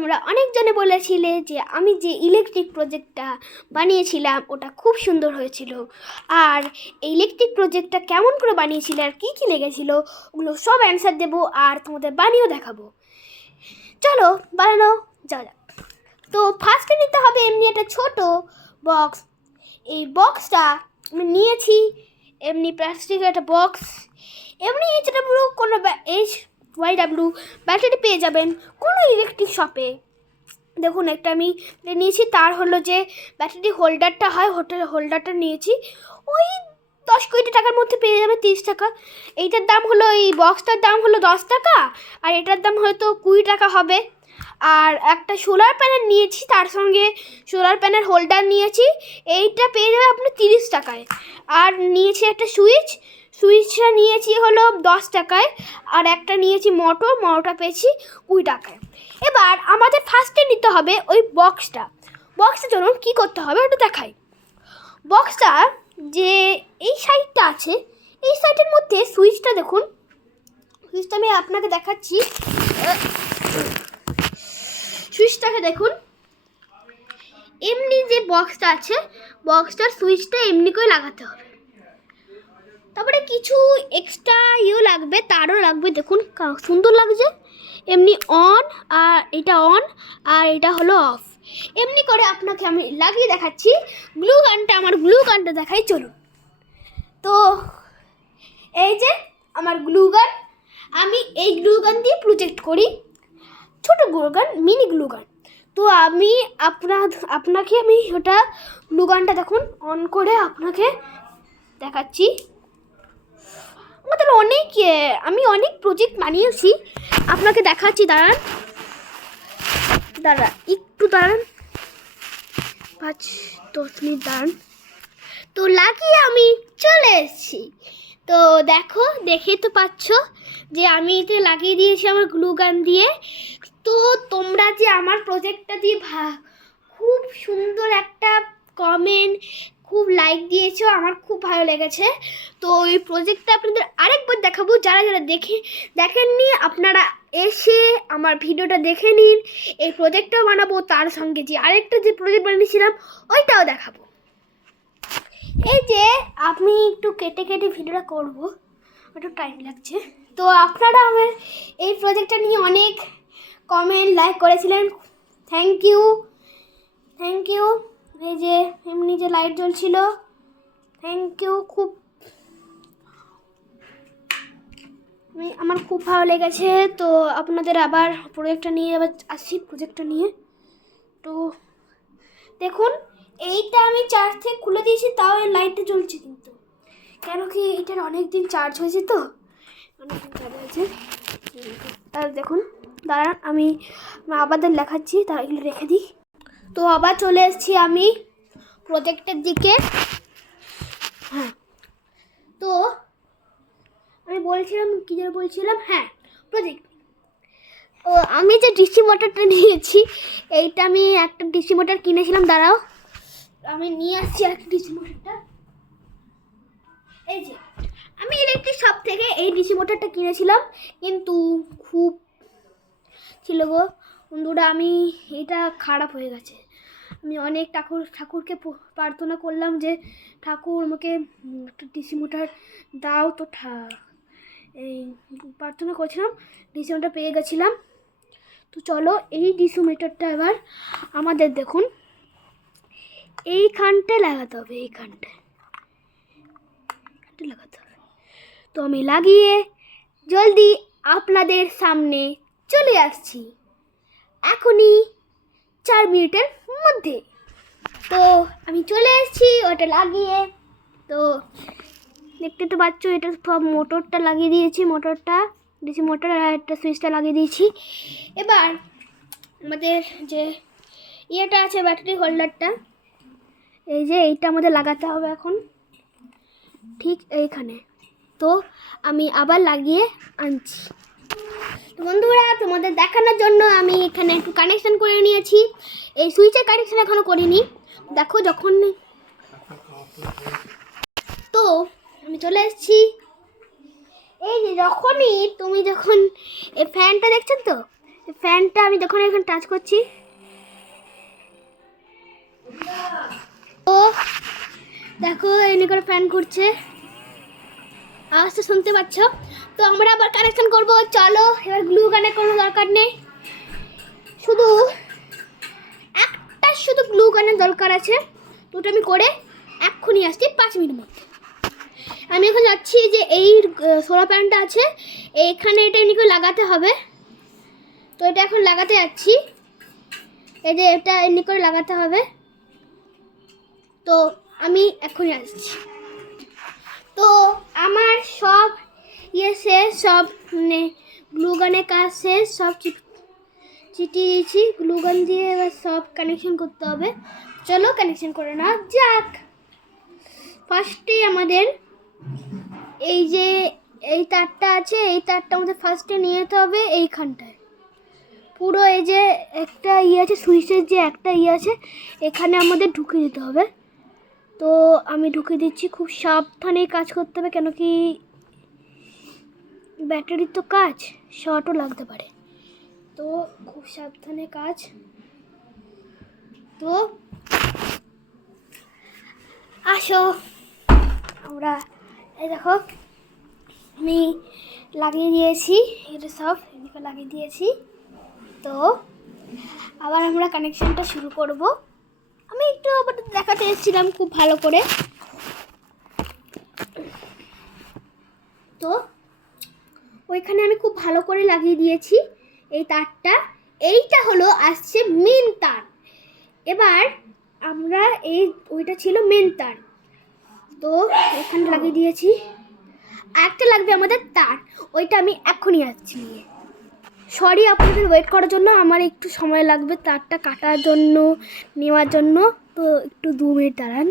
তোমরা অনেকজনে বলেছিলে যে আমি যে ইলেকট্রিক প্রজেক্টটা বানিয়েছিলাম ওটা খুব সুন্দর হয়েছিল। আর এই ইলেকট্রিক প্রজেক্টটা কেমন করে বানিয়েছিলে আর কী কী লেগেছিলো ওগুলো সব অ্যান্সার দেবো আর তোমাদের বানিয়েও দেখাবো। চলো বানানো যাওয়া যাক। তো ফার্স্টে নিতে হবে এমনি একটা ছোট বক্স। এই বক্সটা আমি নিয়েছি এমনি প্লাস্টিকের একটা বক্স। এমনি এইচডাব্লিউ কোনো HYW ব্যাটারি পেয়ে যাবেন কোনো ইলেকট্রিক শপে। দেখুন একটা আমি নিয়েছি, তার হলো যে ব্যাটারি হোল্ডারটা হয়, হোল্ডারটা নিয়েছি ওই 10-20 টাকার মধ্যে পেয়ে যাবে, 30 টাকা। এইটার দাম হলো, এই বক্সটার দাম হলো 10 টাকা আর এটার দাম হয়তো 20 টাকা হবে। আর একটা সোলার প্যানেল নিয়েছি, তার সঙ্গে সোলার প্যানেল হোল্ডার নিয়েছি, এইটা পেয়ে যাবে আপনি 30 টাকায়। আর নিয়েছি একটা সুইচটা নিয়েছি হলো 10 টাকায়। আর একটা নিয়েছি মোটরটা পেয়েছি 20 টাকায়। এবার আমাদের ফার্স্টে নিতে হবে ওই বক্সটার জন্য কী করতে হবে ওটা দেখাই। বক্সটা যে এই সাইডটা আছে, এই সাইডের মধ্যে সুইচটা দেখুন, সুইচটা আমি আপনাকে দেখাচ্ছি। সুইচটাকে দেখুন, এমনি যে বক্সটা আছে বক্সটার সুইচটা এমনি করে লাগাতে হবে। তারপরে কিছু এক্সট্রা লাগবে, তারও লাগবে। দেখুন সুন্দর লাগছে, এমনি অন আর এটা অন আর এটা হলো অফ। এমনি করে আপনাকে আমি লাগিয়ে দেখাচ্ছি। আমার গ্লু গানটা দেখাই চলুন। তো এই যে আমার গ্লু গান, আমি এই গ্লু গান দিয়ে প্রজেক্ট করি, ছোটো গ্লু গান, মিনি গ্লু গান। তো আমি আপনাকে আমি ওটা গ্লু গানটা দেখুন অন করে আপনাকে দেখাচ্ছি। আমাদের আমি অনেক প্রজেক্ট বানিয়েছি, আপনাকে দেখাচ্ছি। দাঁড়ান একটু দাঁড়ান, 5-10 মিনিট দাঁড়ান। তো লাগিয়ে আমি চলে এসেছি। তো দেখে তো পাচ্ছ যে আমি এটা লাগিয়ে দিয়েছি আমার গ্লু গান দিয়ে। তো তোমরা যে আমার প্রজেক্টটা দিয়ে খুব সুন্দর একটা কমেন্ট, খুব লাইক দিয়েছো, আমার খুব ভালো লেগেছে। তো এই প্রজেক্টটা আপনাদের আরেকবার দেখাবো, যারা দেখেননি আপনারা এসে আমার ভিডিওটা দেখে নিন। এই প্রজেক্টটাও বানাবো, তার সঙ্গে যে আরেকটা যে প্রজেক্ট বানিয়েছিলাম ওইটাও দেখাবো। এই যে আমি একটু কেটে ভিডিওটা করবো, একটু টাইম লাগছে। তো আপনারা আমার এই প্রজেক্টটা নিয়ে অনেক কমেন্ট লাইক করেছিলেন, থ্যাংক ইউ। এই যে এমনি যে লাইট জ্বলছিল, থ্যাংক ইউ। আমার খুব ভালো লেগেছে। তো আপনাদের আবার প্রজেক্টটা নিয়ে আসি। তো দেখুন এইটা আমি চার্জ থেকে খুলে দিয়েছি, তাও এই লাইটটা জ্বলছে, কিন্তু কেন কি এটার অনেক দিন চার্জ হয়েছে, তো অনেকদিন চার্জ হয়েছে। আর দেখুন দাঁড়ান আমি আবার দেখাচ্ছি, তার এগুলো রেখে দিই। তো আবার চলে এসেছি আমি প্রজেক্টের দিকে। হ্যাঁ, তো আমি বলছিলাম হ্যাঁ, প্রজেক্ট। ও আমি যে ডিসি মোটরটা নিয়েছি, এইটা আমি একটা ডিসি মোটর কিনেছিলাম, দাঁড়াও আমি নিয়ে আসছি একটা ডিসি মোটরটা। এই যে আমি ইলেকট্রিক শপ থেকে এই ডিসি মোটরটা কিনেছিলাম, কিন্তু খুব ছিল গো বন্ধুরা, আমি এটা খারাপ হয়ে গেছে। আমি অনেক ঠাকুরকে প্রার্থনা করলাম যে ঠাকুর আমাকে একটা ডিসি মোটর দাও, তো এই প্রার্থনা করছিলাম, ডিসি মোটর পেয়ে গেছিলাম। তো চলো এই ডিসি মোটরটা এবার আমাদের দেখুন এইখানটায় লাগাতে হবে, এইখানটায় লাগাতে হবে। তো আমি লাগিয়ে জলদি আপনাদের সামনে চলে আসছি এখনই 4 মিনিটের মধ্যে। তো আমি চলে এসেছি ওটা লাগিয়ে। তো দেখতে তো পাচ্ছ এটা সব মোটরটা লাগিয়ে দিয়েছি, ডিসি মোটর আর একটা সুইচটা লাগিয়ে দিয়েছি। এবার আমাদের যে ইয়েটা আছে ব্যাটারি হোল্ডারটা, এই যে এইটা আমাদের লাগাতে হবে এখন ঠিক এইখানে। তো আমি আবার লাগিয়ে আনছি। তো বন্ধুরা তোমাদের দেখানোর জন্য আমি এখানে একটু কানেকশান করে নিয়েছি। এই সুইচের কানেকশান এখনও করিনি, দেখো যখন। তো আমি চলে এসেছি। এই যে যখন এই ফ্যানটা দেখছেন তো, ফ্যানটা আমি যখন এখন টাচ করছি তো দেখো এমনি করে ফ্যান ঘুরছে, আওয়াজটা শুনতে পাচ্ছ। তো আমরা আবার কানেকশন করব, চলো। এবার গ্লু গানের কোনো দরকার নেই, শুধু শুধু গ্লু গানের দরকার আছে। তো ওটা আমি করে এক্ষুনি আসছি 5 মিনিট মধ্যে। আমি এখন যাচ্ছি যে এই সোলার প্যানেলটা আছে এইখানে, এটা এমনি করে লাগাতে হবে। তো এটা এখন লাগাতে যাচ্ছি, এই যে এটা এমনি করে লাগাতে হবে। তো আমি এক্ষুনি আসছি। তো আমার সব শেষ, সব মানে গ্লু গানের কাজ শেষ, সব চিটিয়ে দিয়েছি গ্লু গান দিয়ে। এবার সব কানেকশন করতে হবে, চলো কানেকশন করে না যাক। ফার্স্টেই আমাদের এই যে এই তারটা আছে, এই তারটা আমাদের ফার্স্টে নিয়ে যেতে হবে এইখানটায়। পুরো এই যে একটা আছে সুইচের যে একটা আছে, এখানে আমাদের ঢুকিয়ে দিতে হবে। তো আমি ঢুকিয়ে দিচ্ছি, খুব সাবধানে কাজ করতে হবে, কেন কি ব্যাটারির তো কাজ, শর্টও লাগতে পারে। তো খুব সাবধানে কাজ। তো আসো আমরা, এই দেখো আমি লাগিয়ে দিয়েছি, এটা সব এদিকে লাগিয়ে দিয়েছি। তো আবার আমরা কানেকশনটা শুরু করব। আমি একটু আবার দেখাতে এসেছিলাম খুব ভালো করে। তো ওইখানে আমি খুব ভালো করে লাগিয়ে দিয়েছি এই তারটা। এইটা হলো আসছে মেন তার। এবার আমরা ওইটা ছিল মেন তার, তো এখানে লাগিয়ে দিয়েছি। একটা লাগবে আমাদের তার, ওইটা আমি এখনই আসছি নিয়ে। সরি আপনাদের ওয়েট করার জন্য, আমার একটু সময় লাগবে তারটা কাটার জন্য, নেওয়ার জন্য। তো একটু 2 মিনিট দাঁড়ান।